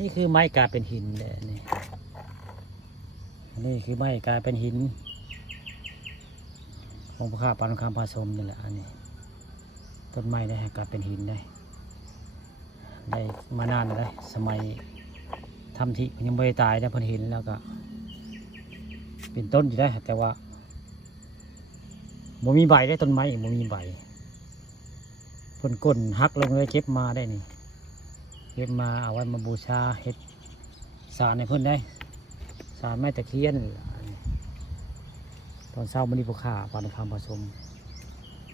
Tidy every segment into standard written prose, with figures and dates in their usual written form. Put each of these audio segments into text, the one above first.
นี่คือไม้กลายเป็นหินเลยนี่คือไม้กลายเป็นหินของพระข้าปานคำผสมนี่แหละอันนี้ต้นไม้ได้กลายเป็นหินได้มานานแล้วสมัยทำที่ยังไม่ตายได้เพิ่นเห็นแล้วก็เป็นต้นอยู่ได้แต่ว่าบ่มีใบได้ต้นไม้บ่มีใบเพิ่นก้นหักลงเลยเก็บมาได้นี่เก็บมาเอาไว้มาบูชาเฮ็ดสารในเพิ่นได้สารไม้ตะเคียนตอนเช้ามันนี่พวกข้าปานคำผสม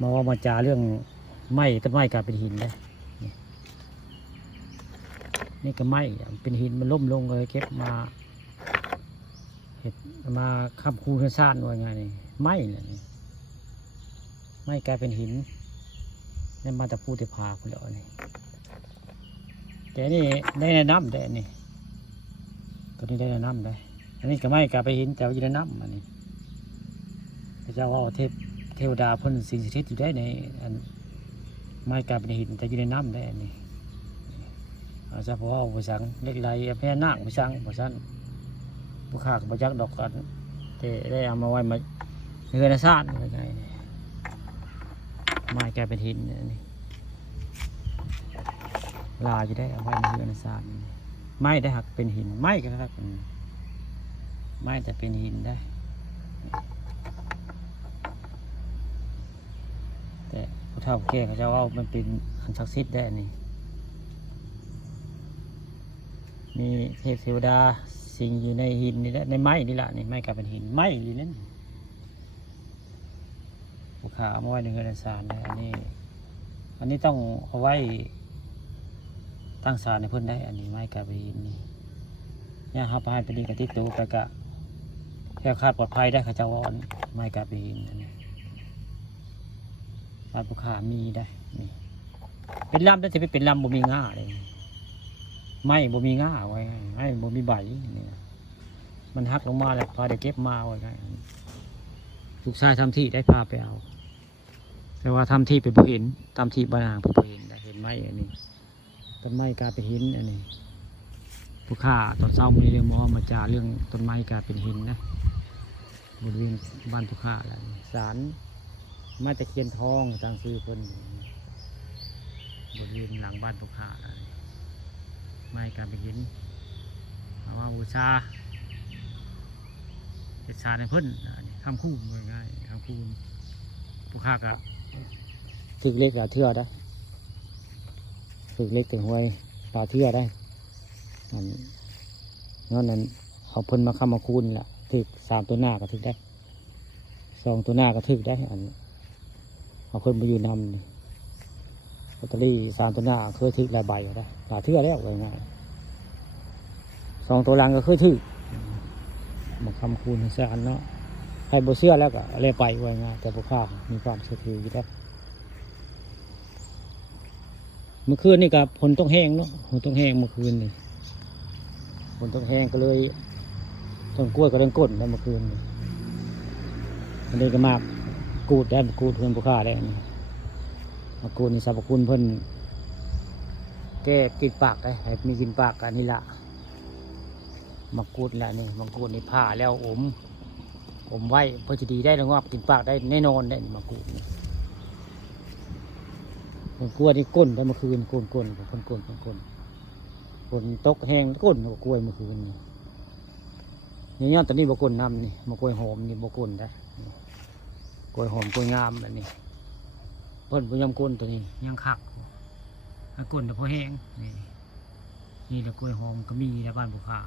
มาว่ามาจาเรื่องไม้ต้นไม้กลายเป็นหินได้นี่ก็ไม้เป็นหินมันล่มลงเลยเก็บมาเห็ดมาค้ำคูขึ้นซ่านว่าไงนี่ไม้เนี่ยไม้กลายเป็นหินนี่มาแต่พูดแต่พาคุณแล้วนี่แต่นี่ได้ในน้ำได้นี่ตัวนี้ได้ในน้ำได้อันนี้ก็ไม้กลายเป็นหินแต่ว่าอยู่ในน้ำอันนี้พระเจ้าว่าเทวดาพ่นสิ่งศักดิ์สิทธิ์อยู่ได้ในอันไม้กลายเป็นหินแต่อยู่ในน้ำได้อันนี้อาจจะเพราะว่าภาษาเล็กไรแพ่นาคภาษาผู้ข้ากับพยักดอกกันแต่ได้เอามาไว้มาเนื้อซาดอะไรไงไม้แกเป็นหินนี่ลาจะได้เอาไว้ในเนื้อซาดไม้ได้หักเป็นหินไม้ก็ได้ไม้แต่เป็นหินได้แต่ผู้เฒ่าแก่เขาจะว่ามันเป็นอันศักดิ์สิทธิ์ได้นี่มีเทวดาสิ่งอยู่ในหินนี่แหละในไม้นี่แหละนี่ไม้กลายเป็นหินไม้นี่นั่นผูกขาเอาไว้ในเรือนศาลนะอันนี้ต้องเอาไว้ตั้งศาลในเพื่อนได้อันนี้ไม้กลายเป็นหินนี่เนี่ยครับให้เป็นดีกับติดตัวไปกะแค่คาดปลอดภัยได้ข้าเจ้าว่าไม้กลายเป็นหินอันนี้บ้านผูกขามีได้นี่เป็นลำได้จะเป็นลำบ่มีง่าเลยไม้บ่มีง่าไว้ไม้บ่มีใบนี่มันหักลงมาแล้วพาเด็กเก็บมาไว้ไงลูกชายทำที่ได้พาไปเอาแต่ว่าทำที่เป็นผู้เห็นทำที่บ้านเป็นผู้เห็นได้เห็นไม้อันนี้ต้นไม้กลายเป็นหินอันนี้ผู้ฆ่าตอนเช้ามีเรื่องมาจาเรื่องต้นไม้กลายเป็นหินนะบริเวณบ้านผู้ฆ่าอะไรศาลไม้ตะเคียนทองต่างซื้อคนบริเวณหลังบ้านผู้ฆ่าอะไรไม้กลายเป็นหินเพราะว่าบูชาเจ็ดชาในเพิ่นคำคู่ง่ายๆคำคู่ผู้ฆ่ากับฝึกเล็กหลาเทื่อได้ฝึกเล็กถึงห้วยหลาเทื่อได้นั้นเอาเพิ่นมาค้ำมาคูนแหละถึก3ตัวหน้าก็ถึกได้2ตัวหน้าก็ถึกได้อันเอาเพิ่นมาอยู่นำลอตเตอรี่3ตัวหน้าเคยถึกหลายใบได้หลาเทื่อแล้วง่าย2ตัวหลังก็เคยถึกมาคำคูณเสียอันเนาะให้โบเชื่อแล้วก็เลยไปไว้งานแต่พวกข้ามีความเชื่อถืออยู่แล้วเมื่อคืนนี่กับฝนต้องแห้งเนาะฝนต้องแห้งเมื่อคืนนี่ฝนต้องแห้งก็เลยต้นกล้วยก็เดินก้นแล้วเมื่อคืนมันเลยก็มากกูดได้กูดเพื่อนพวกข้าได้นี่มากูดนี่สรรพคุณเพิ่นแก้กินปากได้ให้มีกินปากกันนี่ละมังกรแหละนี่มังกรนี่ผ่าแล้วอมไว้เพื่อจะดีได้แล้วงอกกินปากได้แน่นอนได้มังกรนี่มังกรนี่ก้นได้เมื่อคืนก้นฝนตกแห้งก้นกล้วยเมื่อคืนนี่ย้อนตอนนี้บก้นน้ำนี่มะกล้วยหอมนี่บก้นได้กล้วยหอมกล้วยงามแบบนี้เพิ่นพยายามก้นตัวนี้ยังคักก้นแต่พอแห้งนี่แหละกล้วยหอมก็มีในบ้านบุคคา